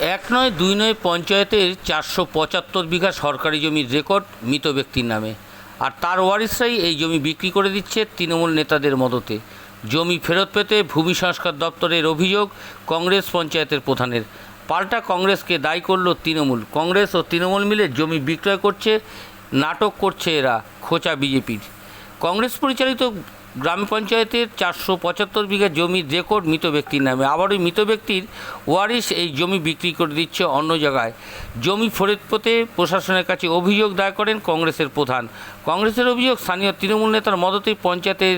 এক নয়, দুই নয় পঞ্চায়েতের চারশো পঁচাত্তর বিঘা সরকারি জমির রেকর্ড মৃত ব্যক্তির নামে। আর তার ওয়ারিসরাই এই জমি বিক্রি করে দিচ্ছে তৃণমূল নেতাদের মদতে। জমি ফেরত পেতে ভূমি সংস্কার দপ্তরের অভিযোগ কংগ্রেস পঞ্চায়েতের প্রধানের। পাল্টা কংগ্রেসকে দায়ী করল তৃণমূল। কংগ্রেস ও তৃণমূল মিলে জমি বিক্রয় করছে, নাটক করছে এরা, খোঁচা বিজেপির। কংগ্রেস পরিচালিত গ্রাম পঞ্চায়েতের চারশো পঁচাত্তর বিঘা জমি রেকর্ড মৃত ব্যক্তির নামে। আবার ওই মৃত ব্যক্তির ওয়ারিশ এই জমি বিক্রি করে দিচ্ছে অন্য জায়গায়। জমি ফরিদপথে প্রশাসনের কাছে অভিযোগ দায়ের করেন কংগ্রেসের প্রধান। কংগ্রেসের অভিযোগ, স্থানীয় তৃণমূল নেতার মদতে পঞ্চায়েতের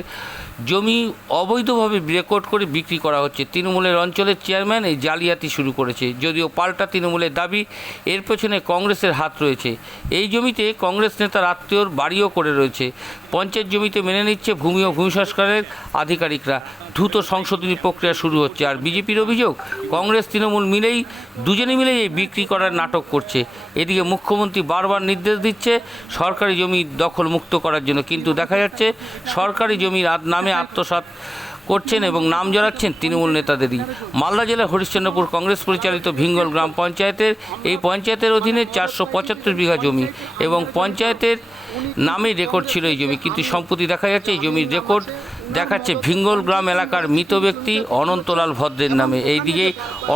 জমি অবৈধভাবে রেকর্ড করে বিক্রি করা হচ্ছে। তৃণমূলের অঞ্চলের চেয়ারম্যান এই জালিয়াতি শুরু করেছে। যদিও পাল্টা তৃণমূলের দাবি, এর পেছনে কংগ্রেসের হাত রয়েছে। এই জমিতে কংগ্রেস নেতার আত্মীয়র বাড়িও করে রয়েছে। পঞ্চায়েত জমিতে মেনে নিচ্ছে ভূমি ও ভূমি সংস্কারের আধিকারিকরা। দ্রুত সংশোধনী প্রক্রিয়া শুরু হচ্ছে। আর বিজেপির অভিযোগ, কংগ্রেস, তৃণমূল মিলেই, দুজনে মিলেই এই বিক্রি করার নাটক করছে। এদিকে মুখ্যমন্ত্রী বারবার নির্দেশ দিচ্ছে সরকারি জমি দখল মুক্ত করার জন্য। কিন্তু দেখা যাচ্ছে সরকারি জমির নামে আত্মসাৎ করছেন এবং নাম জড়াচ্ছেন তৃণমূল নেতাদেরই। মালদা জেলার হরিশ্চন্দ্রপুর কংগ্রেস পরিচালিত ভিঙ্গল গ্রাম পঞ্চায়েতের, এই পঞ্চায়েতের অধীনে চারশো পঁচাত্তর বিঘা জমি এবং পঞ্চায়েতের নামে রেকর্ড ছিল এই জমি। কিন্তু সম্প্রতি দেখা যাচ্ছে এই জমির রেকর্ড দেখাচ্ছে ভিঙ্গল গ্রাম এলাকার মৃত ব্যক্তি অনন্তলাল ভদ্রের নামে। এইদিকে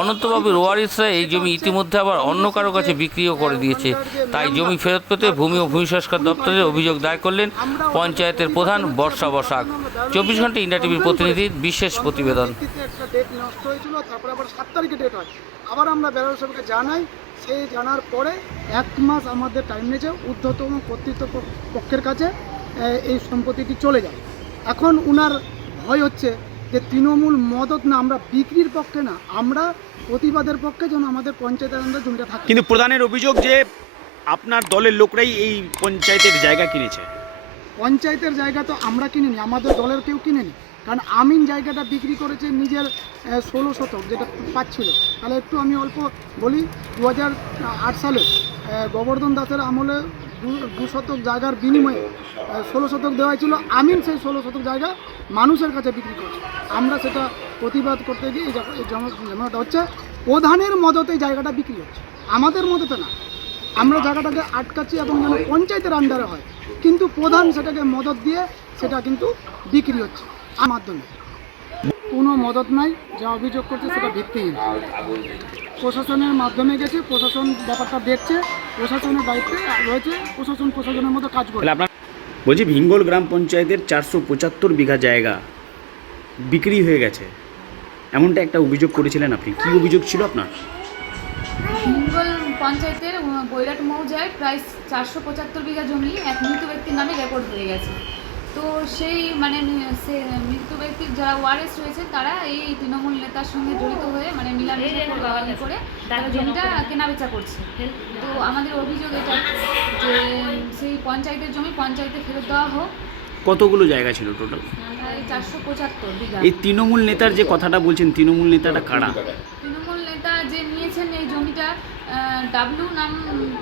অনন্তবাবুর ওয়ারিসরা এই জমি ইতিমধ্যে আবার অন্য কারও কাছে বিক্রিও করে দিয়েছে। তাই জমি ফেরত পেতে ভূমি ও ভূমি সংস্কার দপ্তরের অভিযোগ দায়ের করলেন পঞ্চায়েতের প্রধান বর্ষা বসাক। চব্বিশ ঘণ্টা ইন্ডিয়া টিভির প্রতিনিধির বিশেষ প্রতিবেদন। আবার আমরা বেরোর সাহেবকে জানাই, সেই জানার পরে এক মাস আমাদের টাইম নিয়েছে ঊর্ধ্বতম কর্তৃত্ব পক্ষের কাছে এই সম্পত্তিটি চলে যায়। এখন উনার ভয় হচ্ছে যে তৃণমূল মদত না আমরা বিক্রির পক্ষে না আমরা প্রতিবাদের পক্ষে যেন আমাদের পঞ্চায়েত আন্দার জমিটা থাকে। কিন্তু প্রধানের অভিযোগ যে আপনার দলের লোকরাই এই পঞ্চায়েতের জায়গা কিনেছে। পঞ্চায়েতের জায়গা তো আমরা কিনিনি আমাদের দলের কেউ কিনেনি। কারণ আমিন জায়গাটা বিক্রি করেছে নিজের ষোলো শতক যেটা পাচ্ছিল। তাহলে একটু আমি অল্প বলি দু হাজার আট সালে গোবর্ধন দাসের আমলে দু- শতক জায়গার বিনিময়ে ষোলো শতক দেওয়া হয়েছিল আমিন সেই ষোলো শতক জায়গা মানুষের কাছে বিক্রি করছে। আমরা সেটা প্রতিবাদ করতে গিয়ে এই জমাটা হচ্ছে, প্রধানের মদতে জায়গাটা বিক্রি হচ্ছে। আমাদের মদতে না। আমরা জায়গাটাকে আটকাচ্ছি এবং যেন পঞ্চায়েতের আন্ডারে হয়। কিন্তু প্রধান সেটাকে মদত দিয়ে সেটা কিন্তু বিক্রি হচ্ছে। আর মাধ্যমে। কোনো মদত নাই যা অভিযোগ করছে সেটা ভিত্তিহীন। প্রশাসনের মাধ্যমে গেছে প্রশাসন ব্যাপারটা দেখছে প্রশাসনের দায়িত্বে রয়েছে প্রশাসন প্রশাসনের মতো কাজ করে। আপনার বলছি ভিঙ্গল গ্রাম পঞ্চায়েতের চারশো পঁচাত্তর বিঘা জায়গা বিক্রি হয়ে গেছে। এমনটা একটা অভিযোগ করেছিলেন আপনি। কি অভিযোগ ছিল আপনার? হিঙ্গল পঞ্চায়েতের বৈরাট মৌজায় প্রায় চারশো পঁচাত্তর বিঘা জমি এক মৃত ব্যক্তির নামে রেকর্ড হয়ে গেছে। সেই মানে উম, সে মৃত ব্যক্তির যারা ওয়ারেস রয়েছে তারা এই তৃণমূল নেতার সঙ্গে জড়িত হয়ে মানে মিলামিশা করে- জমিটা কেনাবেচা করছে। তো আমাদের অভিযোগ এটা যে সেই পঞ্চায়েতের জমি পঞ্চায়েতে ফেরত দেওয়া হোক। কতগুলো জায়গা ছিল টোটাল? প্রায় চারশো পঁচাত্তর এই তৃণমূল নেতার যে কথাটা বলছেন তৃণমূল নেতাটা কারা? তৃণমূল নেতা যে নিয়েছেন এই জমিটা ডাবলু নাম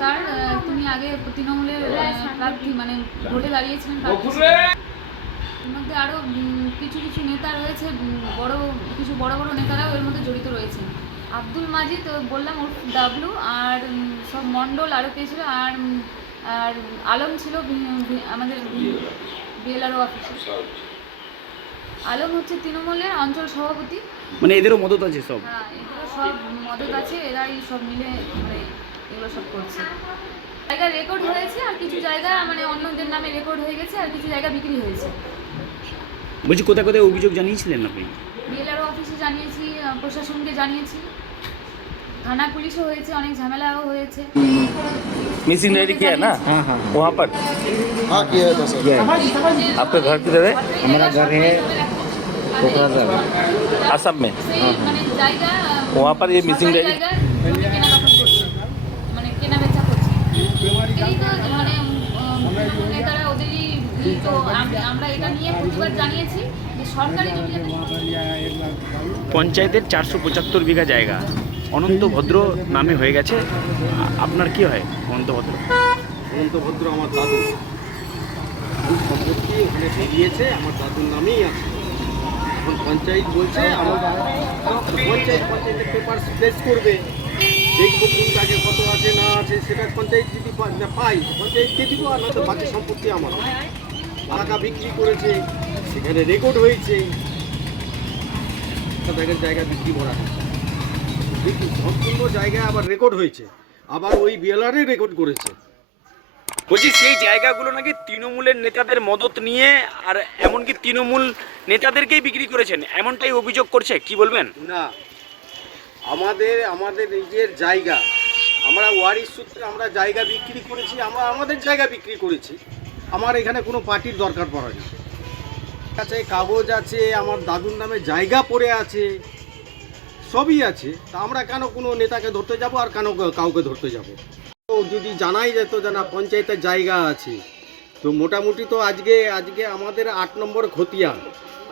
তার তিনি আগে তৃণমূলের প্রার্থী মানে ভোটে দাঁড়িয়েছিলেন। এর মধ্যে আরও কিছু কিছু নেতা রয়েছে বড় কিছু বড় বড় নেতারাও এর মধ্যে জড়িত রয়েছে আব্দুল মাজিদ বললাম ওর ডাবলু আর সব মণ্ডল আরও কে ছিল আর আর আলম ছিল আমাদের বিএলআরও অফিসে আলম হচ্ছে তৃণমূলের অঞ্চল সভাপতি। মানে এদেরও মদত আছে সব? হ্যাঁ এগুলো সব মদত আছে এরাই সব মিলে মানে এগুলো সব করছে। জায়গা রেকর্ড হয়েছে আর কিছু জায়গা মানে অন্যদের নামে রেকর্ড হয়ে গেছে আর কিছু জায়গা বিক্রি হয়েছে। বলছি কোথায় কোথায় অভিযোগ জানিয়েছিলেন আপনি বিএলআরও অফিসে জানিয়েছি আহ, প্রশাসনকে জানিয়েছি থানা পুলিশও হয়েছে অনেক ঝামেলাও হয়েছে मिसिंग डायरी किया है ना वहाँ पर हाँ किया है तो सर आपका घर किधर है हमारा घर है कोकराझार असम में সেই মানে জায়গা আহ, वहाँ पर ये मिसिंग সরকারি डायरी তো আমরা এটা নিয়ে প্রতিবাদ জানিয়েছি যে সরকারি জমি পঞ্চায়েতের চারশো পঁচাত্তর বিঘা জায়গা অনন্ত ভদ্র নামে হয়ে গেছে। আপনার কি হয় অনন্ত ভদ্র অনন্তভদ্র আমার দাদু। সম্পত্তি ওখানে বেরিয়েছে আমার দাদুর নামেই আছে। এখন পঞ্চায়েত বলছে আমার পঞ্চায়েত পঞ্চায়েতের পেপার প্লেস করবে। দেখব কোন কাজে কত আছে না আছে সেটা পঞ্চায়েত যদি পাই পঞ্চায়েতকে দিব আর না তো বাকি সম্পত্তি আমার। টাকা বিক্রি করেছে সেখানে রেকর্ড হয়েছে। তাদের জায়গা বিক্রি করা দেখি সম্পূর্ণ জায়গায় আবার রেকর্ড হয়েছে। আবার ওই বিএলআরে রেকর্ড করেছে। বলছি সেই জায়গাগুলো নাকি তৃণমূলের নেতাদের মদত নিয়ে আর এমনকি তৃণমূল নেতাদেরকেই বিক্রি করেছেন এমনটাই অভিযোগ করছে কি বলবেন? না। আমাদের আমাদের নিজের জায়গা। আমরা ওয়ারিশ সূত্রে আমরা জায়গা বিক্রি করেছি আমরা আমাদের জায়গা বিক্রি করেছি। আমার এখানে কোনো পার্টির দরকার পড়ে না। আছে, কাগজ আছে, আমার দাদুর নামে জায়গা পড়ে আছে, সবই আছে। তা আমরা কেন কোনো নেতাকে ধরতে যাব আর কেন কাউকে ধরতে যাব? তো যদি জানাই যেত যে না, পঞ্চায়েতের জায়গা আছে, তো মোটামুটি তো আজকে আজকে আমাদের আট নম্বর খতিয়ান,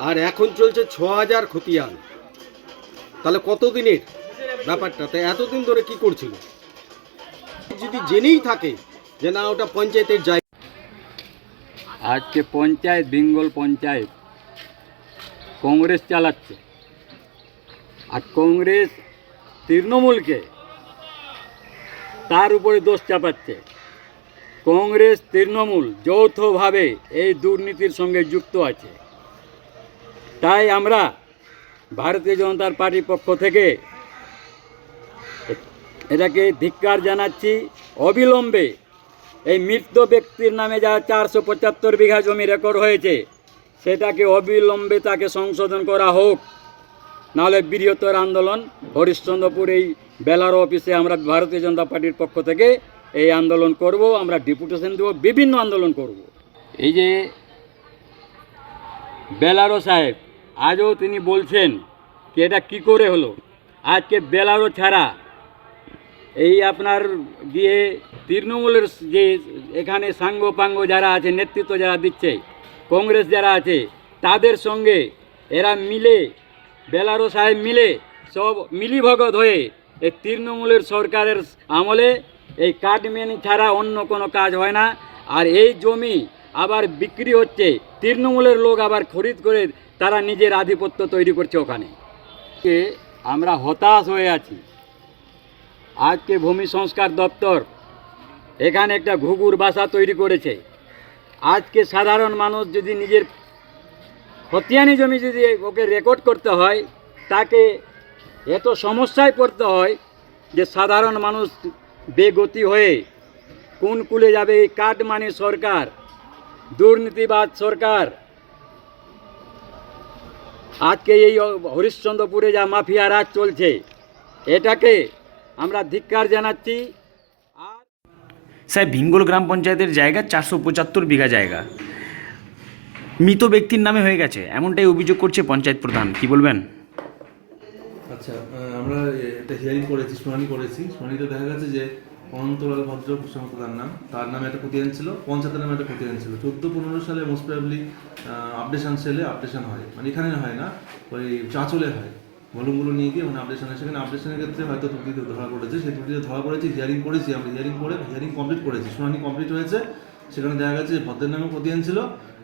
আর এখন চলছে ছ হাজার খতিয়ান। তাহলে কতদিনের ব্যাপারটা? তাই এতদিন ধরে কি করছিল? যদি জেনেই থাকে যে না, ওটা পঞ্চায়েতের জায়গা আজকে পঞ্চায়েত, বেঙ্গল পঞ্চায়েত। কংগ্রেস চালাচ্ছে। আর কংগ্রেস তৃণমূলকে তার উপরে দোষ চাপাচ্ছে। কংগ্রেস তৃণমূল যৌথভাবে এই দুর্নীতির সঙ্গে যুক্ত আছে। তাই আমরা ভারতীয় জনতা পার্টির পক্ষ থেকে এটাকে ধিক্কার জানাচ্ছি। অবিলম্বে এই মৃত ব্যক্তির নামে যা চারশো পঁচাত্তর বিঘা জমি রেকর্ড হয়েছে, সেটাকে অবিলম্বে তাকে সংশোধন করা হোক। নাহলে বৃহত্তর আন্দোলন হরিশ্চন্দ্রপুর এই বেলার অফিসে আমরা ভারতীয় জনতা পার্টির পক্ষ থেকে এই আন্দোলন করব, আমরা ডিপুটেশন দেব, বিভিন্ন আন্দোলন করব। এই যে বেলারো সাহেব, আজও তিনি বলছেন যে এটা কী করে হলো? আজকে বেলারো ছাড়া এই আপনার দিয়ে তৃণমূলের যে এখানে সাঙ্গ পাঙ্গ যারা আছে, নেতৃত্ব যারা দিচ্ছে, কংগ্রেস যারা আছে, তাদের সঙ্গে এরা মিলে, বেলারো সাহেব মিলে সব মিলিভগত হয়ে এই তৃণমূলের সরকারের আমলে এই কাঠমেনি ছাড়া অন্য কোনো কাজ হয় না। আর এই জমি আবার বিক্রি হচ্ছে, তৃণমূলের লোক আবার খরিদ করে তারা নিজের আধিপত্য তৈরি করছে ওখানে। আমরা হতাশ হয়ে আছি। আজকে ভূমি সংস্কার দপ্তর এখানে একটা ঘুঘুর বাসা তৈরি করেছে। আজকে সাধারণ মানুষ যদি নিজের খতিয়ানি জমি যদি ওকে রেকর্ড করতে হয়, তাকে এত সমস্যায় পড়তে হয় যে সাধারণ মানুষ বেগতি হয়ে কোন কুলে যাবে এই কাটমানি সরকার দুর্নীতিবাদ সরকার। আজকে এই হরিশ্চন্দ্রপুরে যা মাফিয়া রাজ চলছে, এটাকে আমরা ধিক্কার জানাচ্ছি। আর স্যার ভিঙ্গল গ্রাম পঞ্চায়েতের জায়গা চারশো পঁচাত্তর বিঘা জায়গা। মৃত ব্যক্তির নামে হয়ে গেছে এমনটাই অভিযোগ করছে পঞ্চায়েত প্রধান। কি বলবেন? আচ্ছা আমরা একটা হিয়ারিং করেছি শুনানি করেছি। শুনানিতে দেখা গেছে যে অনন্তলাল ভদ্র প্রশান্ত তার নাম। তার নামে একটা খতিয়ান ছিল পঞ্চায়েতের নামে একটা খতিয়ান ছিল। চোদ্দ পনেরো সালে মোস্ট প্রবলি আপডেশন সেলে আপডেশন হয়। মানে এখানে হয় না ওই চাঁচলে হয়। ভলুমগুলো নিয়ে গিয়ে মানে আপডেশন সেখানে আপডেশনের ক্ষেত্রে হয়তো ত্রুটিতে ধরা পড়েছে, সেই ত্রুটিতে ধরা পড়েছে হিয়ারিং করেছি আমরা হিয়ারিং করে হিয়ারিং কমপ্লিট করেছি। শুনানি কমপ্লিট হয়েছে, সেখানে দেখা গেছে ভদ্রের নামে খতিয়ান ছিল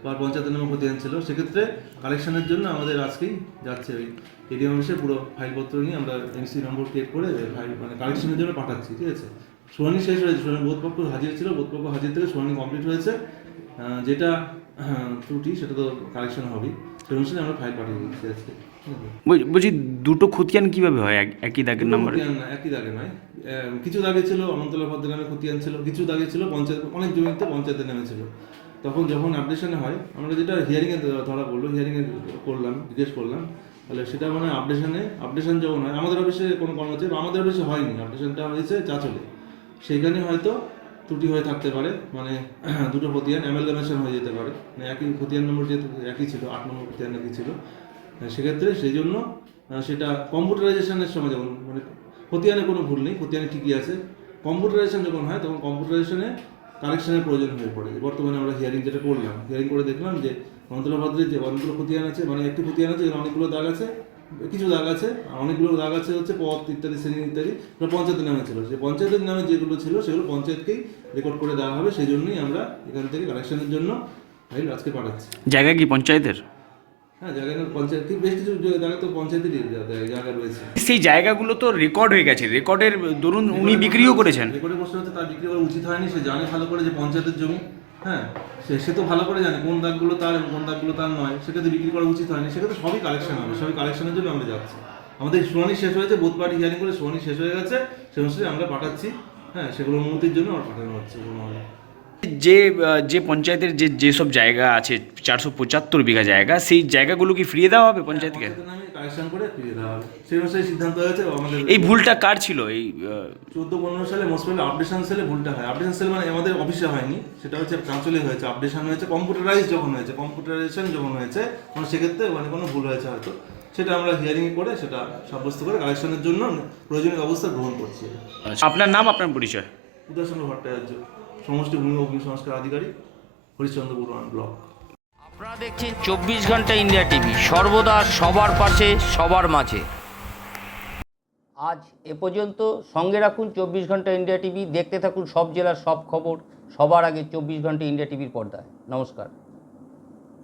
বা পঞ্চায়েতের নামে খতিয়ান ছিল সেক্ষেত্রে কালেকশনের জন্য আমাদের আজকেই যাচ্ছে ওই এডিএম অফিসে পুরো ফাইলপত্র নিয়ে আমরা এমসি নম্বর ক্রিয়েট করে ফাইল মানে কালেকশনের জন্য পাঠাচ্ছি, ঠিক আছে? শুনানি শেষ হয়েছে, শুনানি বোধ পক্ষ হাজির ছিল, বোধ পক্ষ হাজির থেকে শুনানি কমপ্লিট হয়েছে। যেটা ত্রুটি, সেটা তো কালেকশন হবেই। সেই অনুসারে আমরা ফাইল পাঠিয়ে দিচ্ছি আজকে। বলছি দুটো খতিয়ান কীভাবে হয় এক- একই দাগের নাম্বারে একই দাগে নয়। কিছু দাগে ছিল অনন্তলা ভদ্রের নামে খতিয়ান ছিল কিছু দাগে ছিল পঞ্চায়েত অনেক জমিতে পঞ্চায়েতের নামে ছিল। তখন যখন আপডেশনে হয় আমরা যেটা হিয়ারিংয়ে ধরা পড়ল হিয়ারিংয়ে করলাম জিজ্ঞেস করলাম তাহলে সেটা মানে আপডেশনে আপডেশন যখন হয় আমাদের অফিসে কোনো কর্মচারী বা আমাদের অফিসে হয়নি আপডেশনটা হয়েছে চাচলে। সেইখানে হয়তো ত্রুটি হয়ে থাকতে পারে মানে দুটো খতিয়ান অ্যামালগামেশন হয়ে যেতে পারে। মানে একই খতিয়ান নম্বর যেহেতু একই ছিল আট নম্বর খতিয়ান একই ছিল। সেক্ষেত্রে সেই জন্য সেটা কম্পিউটারাইজেশনের সময় যেমন মানে খতিয়ানে কোনো ভুল নেই, খতিয়ানে ঠিকই আছে। কম্পিউটারাইজেশন যখন হয়, তখন কম্পিউটারাইজেশনে কারেকশনের প্রয়োজন হয়ে পড়ে। বর্তমানে আমরা হিয়ারিং যেটা করলাম হিয়ারিং করে দেখলাম যে অন্তলা ভদ্রের যে অনেকগুলো খতিয়ান আছে মানে একটি খতিয়ান আছে অনেকগুলো দাগ আছে, কিছু দাগ আছে অনেকগুলো দাগ আছে হচ্ছে পথ ইত্যাদি, শ্রেণি ইত্যাদি ওটা পঞ্চায়েতের নামে ছিল। সেই পঞ্চায়েতের নামে যেগুলো ছিল, সেগুলো পঞ্চায়েতকেই রেকর্ড করে দেওয়া হবে। সেই জন্যই আমরা এখান থেকে কালেকশনের জন্য ফাইল আজকে পাঠাচ্ছি। জায়গা কি পঞ্চায়েতের? সেই জায়গাগুলো তো রেকর্ড হয়ে গেছে। রেকর্ডের দরুন উনি বিক্রিও করেছেন। রেকর্ডে প্রশ্ন হচ্ছে তার বিক্রি করা উচিত হয়নি সে জানে ভালো করে যে পঞ্চায়েতের জমি। হ্যাঁ সে সে তো ভালো করে জানে কোন দাগগুলো তার কোন দাগগুলো তার নয়। সেক্ষেত্রে বিক্রি করা উচিত হয়নি সেক্ষেত্রে সবই কালেকশন হবে সবই কালেকশনের জন্য আমরা যাচ্ছি। আমাদের শুনানি শেষ হয়েছে বোধ পার্টি হিয়ারিং করে শুনানি শেষ হয়ে গেছে সে অনুসারে আমরা পাঠাচ্ছি। হ্যাঁ সেগুলো অনুমতির জন্য আমরা পাঠানো হচ্ছে যে যে পঞ্চায়েতের যে যেসব জায়গা আছে চারশো পঁচাত্তর বিঘা জায়গা সেই জায়গাগুলো কি ফিরিয়ে দেওয়া হবে পঞ্চায়েতকে এই ভুলটা কার ছিল? এই চোদ্দ পনেরো সালে মোস্ট আপডেশন সেলে ভুলটা হয়। আপডেশন সেল মানে আমাদের অফিসে হয়নি। সেটা হচ্ছে চাঞ্চলে হয়েছে। আপডেশন হয়েছে কম্পিউটারাইজ যখন হয়েছে কম্পিউটারাইজেশন যখন হয়েছে মানে সেক্ষেত্রে মানে কোনো ভুল হয়েছে হয়তো। সেটা আমরা হিয়ারিং করে সেটা সাব্যস্ত করে কালেকশনের জন্য প্রয়োজনীয় ব্যবস্থা গ্রহণ করছি। আপনার নাম আপনার পরিচয়? উদয়চন্দ্র ভট্টাচার্য। সমষ্টি ভূমি অগ্নি সংস্কার আধিকারিক হরিশ্চন্দ্রপুর ব্লক। আপনারা দেখছেন চব্বিশ ঘণ্টা ইন্ডিয়া টিভি সর্বদা সবার পাশে সবার মাঝে। আজ এ পর্যন্ত সঙ্গে রাখুন চব্বিশ ঘণ্টা ইন্ডিয়া টিভি দেখতে থাকুন সব জেলার সব খবর সবার আগে চব্বিশ ঘণ্টা ইন্ডিয়া টিভির পর্দায়। নমস্কার।